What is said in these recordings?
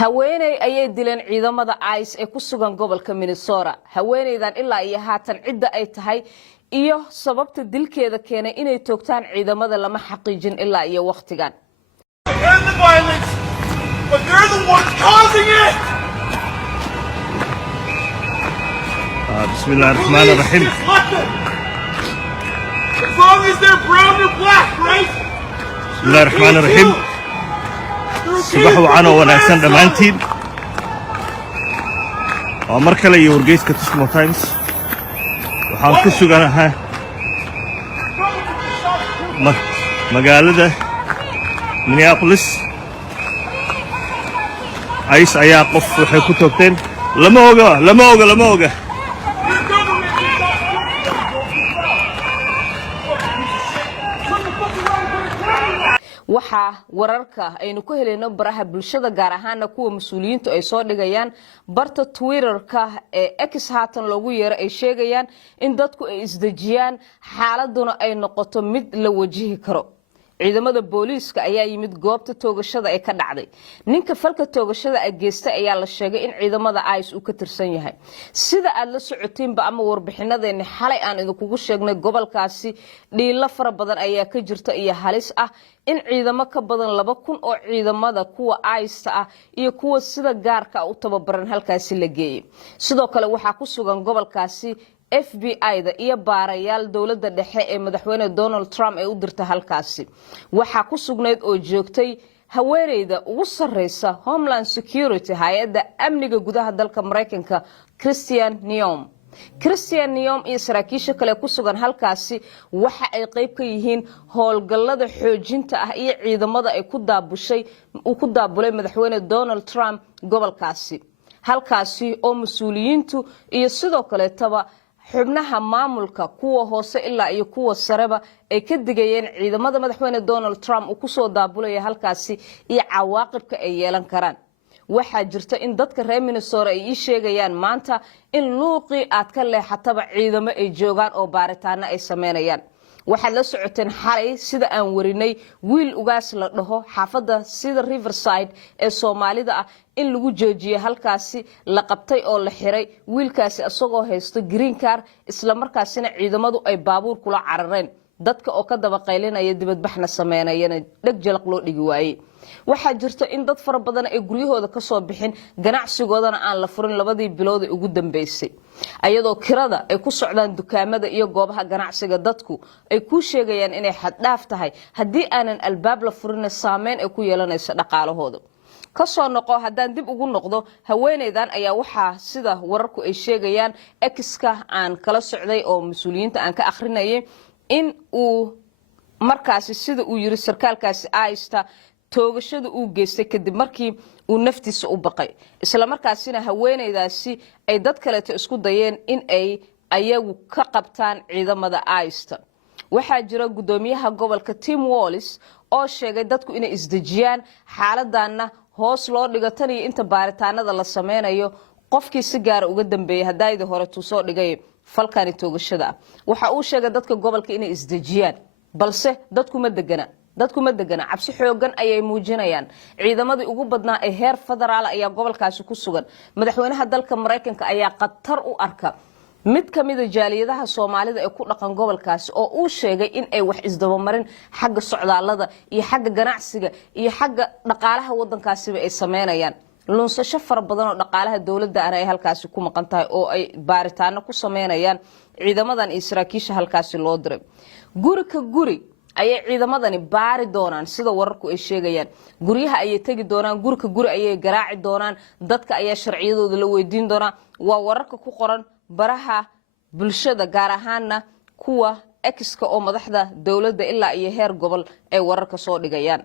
haweeney ayay dileen ciidamada ICE ee ku sugan gobolka Minnesota. haweeneydan ilaa iyo haatan cidda ay tahay iyo sababta dilkeeda keenay inay toogtaan ciidamada lama xaqiijin ilaa iyo waqtigan. بسم الله الرحمن الرحيم. As long as they're brown or black, right? بسم الله الرحمن الرحيم. صباح وعنا وناسان دمانتين. ومركلة يورجيس كتسمو تايمز. وحان كسوغانا ها. مقالة مينيابوليس. عيس ايا قف وحي كتوبتين. لما اوغا. waxa wararka aynu ku helayno baraha bulshada gaar ahaan kuwa mas'uuliyiintu ay soo dhigayaan barta Twitter-ka ee X haatan loogu yeero ay sheegayaan in dadku ay isdajiyaan xaaladuna ay noqoto mid la wajihi karo. ciidamada booliiska ayaa yimid goobta toogashada ay ka dhacday. ninka falka toogashada ay geystay ayaa la sheegay in ciidamada ICE uu ka tirsan yahay. sida aad la socotiinba ama warbixinadeena xalay aan idinku sheegnay gobolkaasi dhiilo fara badan ayaa ka jirta iyo halis ah in ciidamo ka badan 2,000 oo ciidamada kuwa ICE ah iyo kuwa sida gaarka u tababaran halkaasi la geeyay. sidoo kale waxa ku sugan gobolkaasi FBI-da iyo baarayaal dawladda dhexe ee madaxweyne Donald Trump ay u dirtay halkaasi. waxa ku sugnayd oo joogtay haweeneyda ugu sareysa Homeland Security hay'adda amniga gudaha dalka Mareykanka Christian Neom iyo saraakiisha kale ku sugan halkaasi waxa ay qayb ka yihiin howlgallada xoojinta ah iyo ciidamada ay ku daabulay madaxweyne Donald Trump gobolkaasi. halkaasi oo mas'uuliyiintu iyo sidoo kale taba xubnaha maamulka kuwa hoose ilaa iyo kuwa sareba ay ka digayeen ciidamada madaxweyne Donald Trump uu ku soo daabulay halkaasi iyo cawaaqibka ay yeelan karaan. waxa jirta in dadka reer Minnesota ay sheegayaan maanta in luuqi aad ka leexataba ciidamo ay joogaan oo baaritaano ay sameynayaan. waxa la socoteen xalay sida aan warinay wiil ugaas la dhaho xaafada sida Riverside ee Soomaalida ah in lagu joojiyo halkaasi la qabtay oo la xiray wiilkaasi asagoo haysto green card isla markaasina ciidamadu ay baabuur kula carareen dadka oo ka daba qaylinaya dibadbaxna sameynayeen dhag jalaq loo dhigi waayay. waxa jirta in dad fara badan ay guryahooda ka soo bixin ganacsigoodana aan la furin labadii bilood ee ugu dambeysay ayadoo kirada ay ku socdaan dukaamada iyo goobaha ganacsiga dadku ay ku sheegayaan inay xad dhaaf tahay haddii aanan albaab la furin saameyn ay ku yeelanayso dhaqaalahooda. ka soo noqo haddaan dib ugu noqdo haweeneydan ayaa waxa sida wararku ay sheegayaan X-ka aan kala socday oo mas'uuliyiinta aan ka akhrinayay in uu markaasi sida uu yiri sarkaalkaasi ICE toogashada uu geystay kadib markii uu naftiisa u baqay isla markaasina haweeneydaasi ay dad kale isku dayeen in ay ayagu ka qabtaan ciidamada ICE. waxa jira gudoomiyaha gobolka Tim Wallis oo sheegay dadku inay isdajiyaan xaaladana hoos loo dhigo tan iyo inta baaritaanada la sameynayo qofkii si gaar uga dambeeyay hadaayada hore tuu soo dhigay falkan toogashada. waxa uu sheegay dadka gobolka inay isdajiyaan balse dadku ma degana cabsi xoogan ayay muujinayaan. ciidamadii ugu badnaa ee heer federaal ayaa gobolkaasi ku sugan. madaxweynaha dalka Mareykanka ayaa qatar u arka mid kamida jaaliyadaha Soomaalida ee ku dhaqan gobolkaasi oo uu sheegay in ay wax isdabamarin xagga socdaalada iyo xagga ganacsiga iyo xagga dhaqaalaha wadankaasiba ay sameynayaan. lunsasho fara badan oo dhaqaalaha dawladda ay halkaasi ku maqan tahay oo ay baaritaano ku sameynayaan ciidamadan iyo saraakiisha halkaasi loo diray. guri ayay ciidamadani baari doonaan sida wararku ay sheegayaan. guryaha ayay tagi doonaan guri ayay garaaci doonaan dadka ayaa sharciyadooda la weydiin doonaa. waa wararka ku qoran baraha bulshada gaar ahaana kuwa X-ka oo madaxda dawladda ilaa iyo heer gobol ay wararka soo dhigayaan.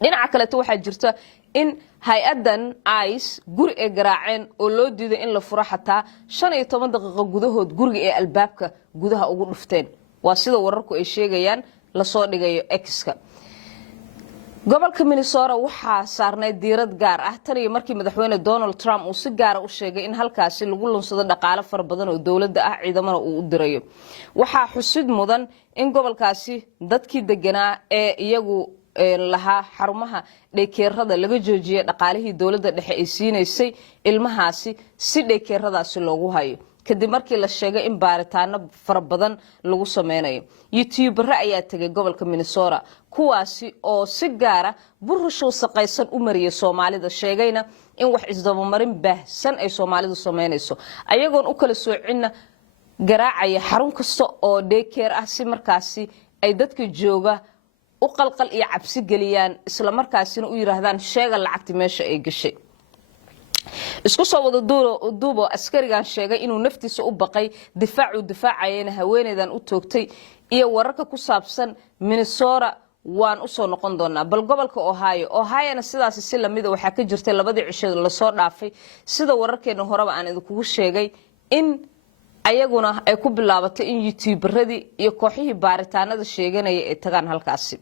dhinaca kale waxa jirta in hay'adan ICE guri ay garaaceen oo loo diiday in la furo xataa 15 daqiiqo gudahood guriga ee albaabka gudaha ugu dhufteen. waa sida wararku ay sheegayaan la soo dhigayo X-ka. gobolka Minnesota waxa saarnay diirad gaar ah tan iyo markii madaxweyne Donald Trump uu si gaar ah u sheegay in halkaasi lagu lunsado dhaqaale fara badan oo dawladda ah ciidamada uu u dirayo. waxa xusid mudan in gobolkaasi dadkii deganaa ee iyagu lahaa xarumaha dheekeerada laga joojiyay dhaqaalihii dowladda dhexe ay siinaysay ilmahaasi si dheekeeradaasi loogu hayo kadib markii la sheegay in baaritaano fara badan lagu sameynayo YouTuber ayaa tagay gobolka Minnesota kuwaasi oo si gaara burusho saqaysan u mariyay Soomaalida sheegayna in wax isdabamarin baahsan ay Soomaalidu sameynayso ayagoon u kala soocina garaacaya xarun kasta oo daycare ah si markaasi ay dadka jooga u qalqal iyo cabsi galiyaan isla markaasina u yiraahdaan sheega lacagta meesha ay gashay isku soo wada duubo askarigan sheegay inuu naftiisa u baqay difaacayna haweeneydan u toogtay iyo wararka ku saabsan Minnesota waan u soo noqon doonaa bal gobolka Ohio sidaas si lamid waxa ka jirtay labadii cisho la soo dhaafay sida wararkeena horeba aan idinku sheegay in ayaguna ay ku bilaabatay in YouTuberadii iyo kooxihii baaritaanada sheeganaya ay tagaan halkaasi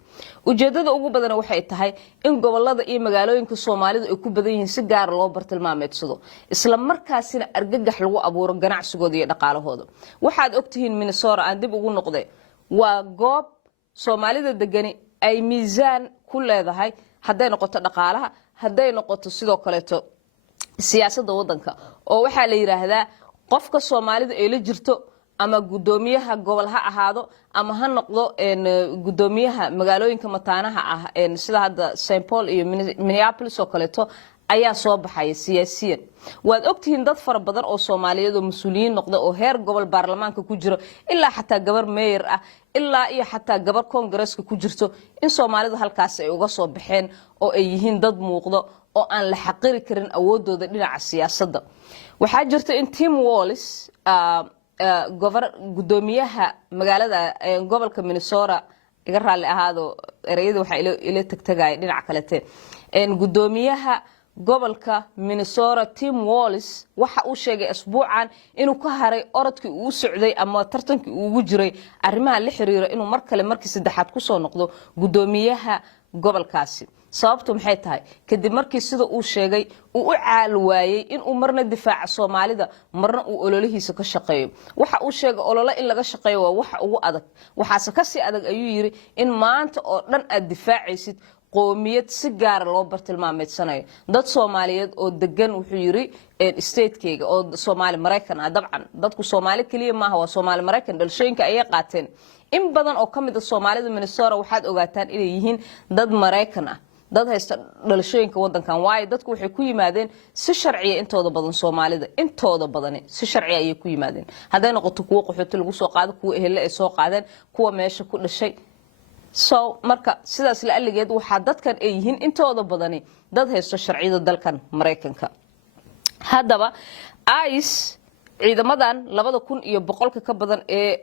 ujeedada ugu badan waxay tahay in gobolada iyo magaalooyinka Soomaalidu ay ku badan yihiin si gaar loo bartilmaameedsado isla markaasina argagax lagu abuuro ganacsigooda iyo dhaqaalahooda waxaad ogtihiin Minnesota aan dib ugu noqday waa goob Soomaalida degani ay miisaan ku leedahay haday noqoto dhaqaalaha haday noqoto sidoo kale siyaasadda wadanka oo waxa la yiraahdaa qofka Soomaalida ay la jirto ama gudoomiyaha gobol ha ahaado ama ha noqdo gudoomiyaha magaalooyinka mataanaha ah sida hadda St Paul iyo Minneapolis oo kaleeto ayaa soo baxay siyaasiyan waad ogtihiin dad fara badan oo Soomaaliyeed oo mas'uuliyiin noqda oo heer gobol baarlamaanka ku jiro ilaa xataa gabar mayor ah ilaa iyo xataa gabar Congress-ka ku jirto in Soomaalidu halkaas ay uga soo baxeen oo ay yihiin dad muuqdo oo aan la xaqiri karin awoodooda dhinaca siyaasadda waxaa jirta in Tim Walz gudoomiyaha magaalada gobolka Minnesota iga raali ahaado ereyada waxa ila tagtagay dhinaca kale gudoomiyaha gobolka Minnesota Tim Walz waxa uu sheegay asbuucan inuu ka haray orodkii uu socday ama tartankii uu ugu jiray arrimaha la xiriira inuu markii saddexaad ku soo noqdo gudoomiyaha gobolkaasi sababtu maxay tahay kadib markii sida uu sheegay uu u caal waayay in uu marna difaaca Soomaalida marna uu ololihiisa ka shaqeeyo waxa uu sheegay olole in laga shaqeeyo waa wax ugu adag waxaase ka sii adag ayuu yiri in maanta oo dhan aad difaacaysid qoomiyad si gaar loo bartilmaameedsanayo dad Soomaaliyeed oo degan wuxuu yiri state-keyga oo Soomaali Mareykan ah dabcan dadku Soomaali kaliya ma aha waa Soomaali Mareykan dhalashooyinka ay qaateen in badan oo kamid ah Soomaalida Minnesota waxaad ogaataan inay yihiin dad Mareykan ah dad haysta dhalashooyinka wadankan waay dadku waxay ku yimaadeen si sharciye intooda badan Soomaalida intooda badan si sharciye ay ku yimaadeen haday noqoto kuwa qaxooti lagu soo qaado kuwa ehelada ay soo qaadeen kuwa meesha ku dhashay marka sidaas la aligeed waxa dadkan ay yihiin intooda badan dad haysto sharciyada dalkan Mareykanka hadaba ICE ciidamadan 2100 ka badan ee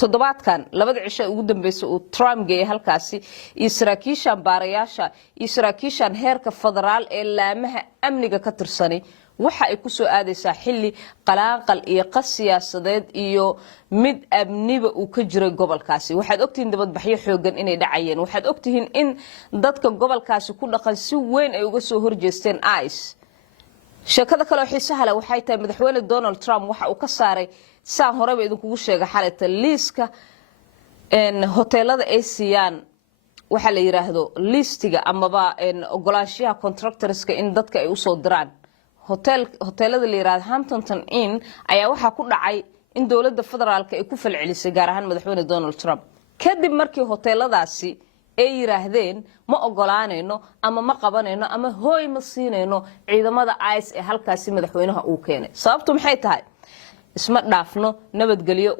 toddobaadkan labada cisho ugu dambeysay uu Trump geeyay halkaasi iyo saraakiishan baarayaasha iyo saraakiishan heerka federaal ee laamaha amniga ka tirsanay waxa ay ku soo aadaysaa xilli qalaanqal iyo qas siyaasadeed iyo mid amniba uu ka jiray gobolkaasi waxaad ogtihiin dibadbaxyo xoogan inay dhacayeen waxaad ogtihiin in dadka gobolkaasi ku dhaqan si weyn ay uga soo horjeesteen ICE sheekada kale oo xiisaha leh waxay tahay madaxweyne Donald Trump waxa uu ka saaray saan horeba idinku sheegay xalayta liiska hoteelada ay siiyaan waxa la yiraahdo listiga amaba ogolaanshaha contractorska in dadka ay u soo diraan hoteelada la yiraahdo Hampton Inn ayaa waxa ku dhacay in dawladda federaalka ay ku falcelisay gaar ahaan madaxweyne Donald Trump kadib markii hoteeladaasi ay yiraahdeen ma ogolaanayno ama ma qabanayno ama hooy ma siinayno ciidamada ICE ee halkaasi madaxweynaha uu keenay sababtu maxay tahay isma dhaafno nabadgelyo